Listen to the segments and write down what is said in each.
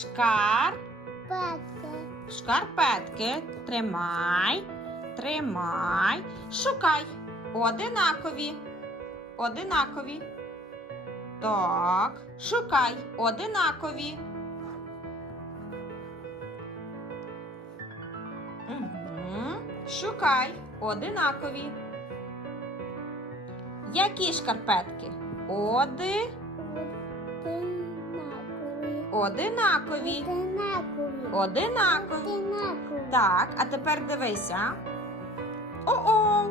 Шкар. Петки. Шкарпетки. Тримай. Тримай. Шукай. Одинакові. Одинакові. Так. Шукай. Одинакові. Угу. Шукай. Одинакові. Які шкарпетки? Оди. Одинакові. Одинакові. Одинакові. Так, а тепер дивися. О-о.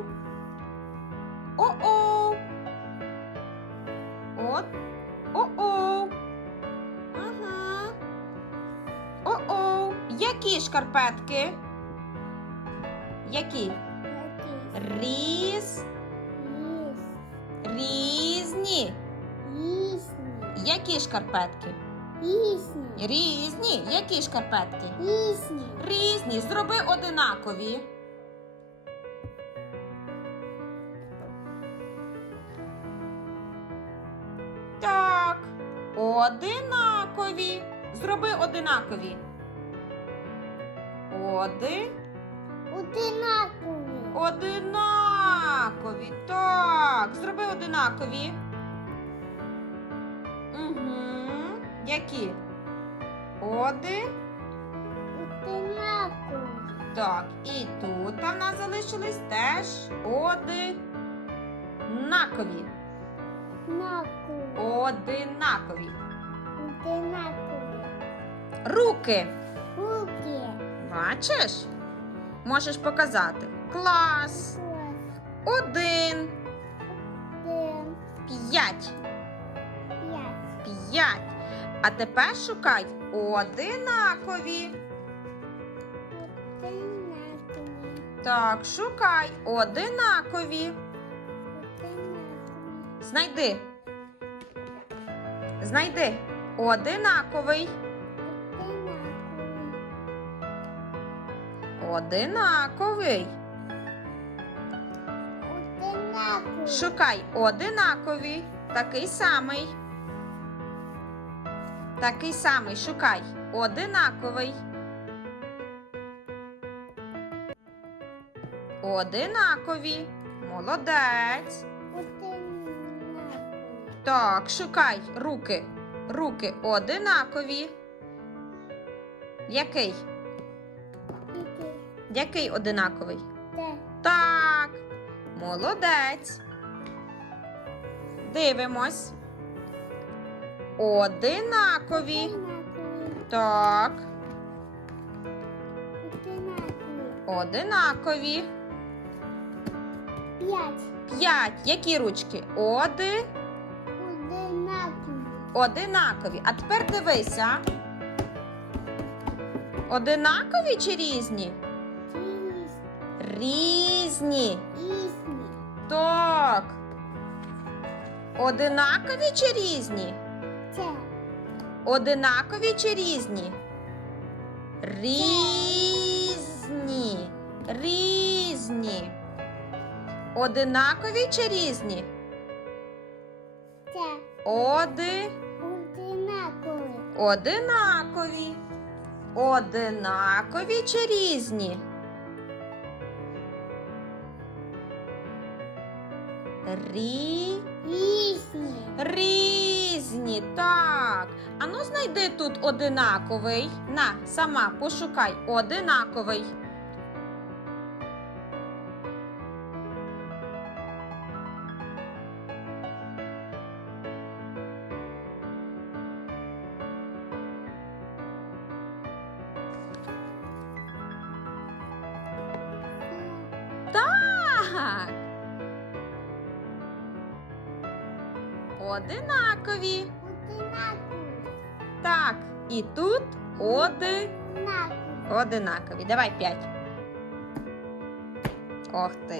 О-о. От. О-о. Угу. О-о. Які шкарпетки? Які? Різ. Ліс. Різні. Які шкарпетки? Лісні. Різні. Які шкарпетки? Лісні. Різні. Зроби одинакові. Так. Одинакові. Зроби одинакові. Оди. Одинакові. Одинакові. Так. Зроби одинакові. Угу. Які? Оди. Одинакові. Так, і тут в нас залишились теж одинакові. Накові. Одинакові. Одинакові. Руки. Руки. Бачиш? Можеш показати. Клас. Один. П'ять. П'ять. П'ять. А тепер шукай одинакові. Одинакові. Так, шукай одинакові. Одинакові. Знайди. Знайди. Одинаковий. Одинаковий. Одинакові. Шукай одинакові. Такий самий. Такий самий. Шукай. Одинаковий. Одинакові. Молодець. Так, шукай руки. Руки одинакові. Який? Який одинаковий? Так. Молодець. Дивимось. Одинакові. Так. Одинакові. П'ять. П'ять. Які ручки? Оди. Одинакові. Одинакові. А тепер дивися. Одинакові чи різні? Різні. Існі. Так. Одинакові чи різні? Це. Одинакові чи різні? Різні. Різні. Одинакові чи різні? Це. Оди. Одинакові. Одинакові. Одинакові чи різні? Різні. Знайди тут одинаковий. На, сама пошукай одинаковий. Одинакові. Одинакові. Так, і тут оди Одинакові. Давай п'ять. Ох ти.